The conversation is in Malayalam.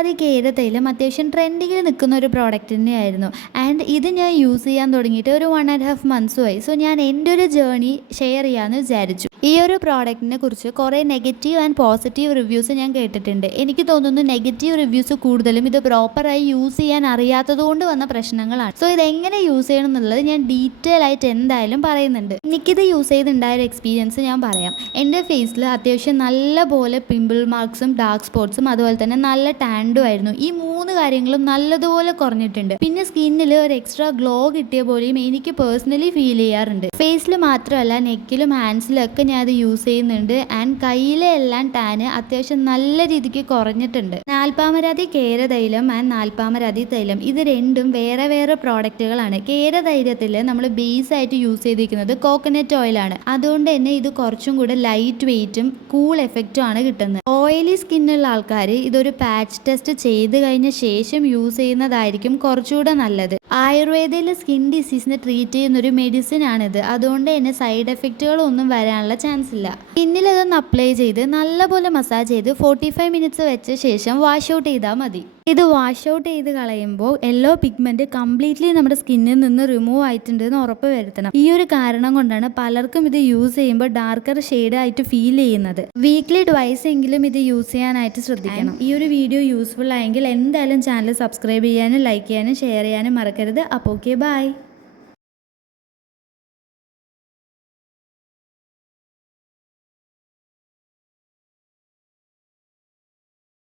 നാൽപ്പാമരാതി കേര തൈലം അത്യാവശ്യം ട്രെൻഡിങ്ങിൽ നിൽക്കുന്ന ഒരു പ്രോഡക്റ്റ് തന്നെയായിരുന്നു. ആൻഡ് ഇത് ഞാൻ യൂസ് ചെയ്യാൻ തുടങ്ങിയിട്ട് ഒരു 1.5 മന്ത്സുമായി. സോ ഞാൻ എൻ്റെ ഒരു ജേർണി ഷെയർ ചെയ്യാമെന്ന് വിചാരിച്ചു. ഈ ഒരു പ്രോഡക്റ്റിനെ കുറിച്ച് കുറേ നെഗറ്റീവ് ആൻഡ് പോസിറ്റീവ് റിവ്യൂസ് ഞാൻ കേട്ടിട്ടുണ്ട്. എനിക്ക് തോന്നുന്നു നെഗറ്റീവ് റിവ്യൂസ് കൂടുതലും ഇത് പ്രോപ്പറായി യൂസ് ചെയ്യാൻ അറിയാത്തത് കൊണ്ട് വന്ന പ്രശ്നങ്ങളാണ്. സോ ഇതെങ്ങനെ യൂസ് ചെയ്യണം എന്നുള്ളത് ഞാൻ ഡീറ്റെയിൽ ആയിട്ട് എന്തായാലും പറയുന്നുണ്ട്. എനിക്കിത് യൂസ് ചെയ്തുണ്ടായ ഒരു എക്സ്പീരിയൻസ് ഞാൻ പറയാം. എൻ്റെ ഫേസിൽ അത്യാവശ്യം നല്ല പോലെ പിമ്പിൾ മാർക്സും ഡാർക്ക് സ്പോട്ട്സും അതുപോലെ തന്നെ നല്ല ടാൻഡും ആയിരുന്നു. ഈ 3 കാര്യങ്ങളും നല്ലതുപോലെ കുറഞ്ഞിട്ടുണ്ട്. പിന്നെ സ്കിന്നിൽ ഒരു എക്സ്ട്രാ ഗ്ലോ കിട്ടിയ പോലെയും എനിക്ക് പേഴ്സണലി ഫീൽ ചെയ്യാറുണ്ട്. ഫേസിൽ മാത്രമല്ല നെക്കിലും ഹാൻഡ്സിലും ഒക്കെ ഞാൻ അത് യൂസ് ചെയ്യുന്നുണ്ട്. ആൻഡ് കയ്യിലെ എല്ലാം ടാന് അത്യാവശ്യം നല്ല രീതിക്ക് കുറഞ്ഞിട്ടുണ്ട്. നാൽപ്പാമരാതി കേര തൈലം ആൻഡ് നാൽപ്പാമരാതി തൈലം ഇത് രണ്ടും വേറെ വേറെ പ്രോഡക്റ്റുകളാണ്. കേര തൈലത്തിൽ നമ്മൾ ബേസ് ആയിട്ട് യൂസ് ചെയ്തിരിക്കുന്നത് കോക്കനട്ട് ഓയിലാണ്. അതുകൊണ്ട് തന്നെ ഇത് കുറച്ചും കൂടെ ലൈറ്റ് വെയിറ്റും കൂൾ എഫക്റ്റും ആണ് കിട്ടുന്നത്. ഓയിലി സ്കിന്നുള്ള ആൾക്കാർ ഇതൊരു പാച്ച് ടെസ്റ്റ് ചെയ്ത് കഴിഞ്ഞ ശേഷം യൂസ് ചെയ്യുന്നതായിരിക്കും കുറച്ചുകൂടെ നല്ലത്. ആയുർവേദയിൽ സ്കിൻ ഡിസീസിനെ ട്രീറ്റ് ചെയ്യുന്ന ഒരു മെഡിസിൻ ആണിത്. അതുകൊണ്ട് തന്നെ സൈഡ് എഫക്റ്റുകളൊന്നും വരാനുള്ള ചാൻസ് ഇല്ല. സ്കിന്നിൽ ഇതൊന്ന് അപ്ലൈ ചെയ്ത് നല്ലപോലെ മസാജ് ചെയ്ത് 45 മിനിറ്റ്സ് വെച്ച ശേഷം വാഷ് ഔട്ട് ചെയ്താൽ മതി. ഇത് വാഷ് ഔട്ട് ചെയ്ത് കളയുമ്പോൾ യെല്ലോ പിഗ്മെന്റ് കംപ്ലീറ്റ്ലി നമ്മുടെ സ്കിന്നിൽ നിന്ന് റിമൂവ് ആയിട്ടുണ്ട് എന്ന് ഉറപ്പ് വരുത്തണം. ഈ ഒരു കാരണം കൊണ്ടാണ് പലർക്കും ഇത് യൂസ് ചെയ്യുമ്പോൾ ഡാർക്കർ ഷെയ്ഡ് ആയിട്ട് ഫീൽ ചെയ്യുന്നത്. വീക്ക്ലി ട്വൈസ് എങ്കിലും ഇത് യൂസ് ചെയ്യാനായിട്ട് ശ്രദ്ധിക്കണം. ഈ ഒരു വീഡിയോ യൂസ്ഫുൾ ആയെങ്കിൽ എന്തായാലും ചാനൽ സബ്സ്ക്രൈബ് ചെയ്യാനും ലൈക്ക് ചെയ്യാനും ഷെയർ ചെയ്യാനും മറക്കരുത്. അപ്പോൾ ഓക്കെ, ബൈ.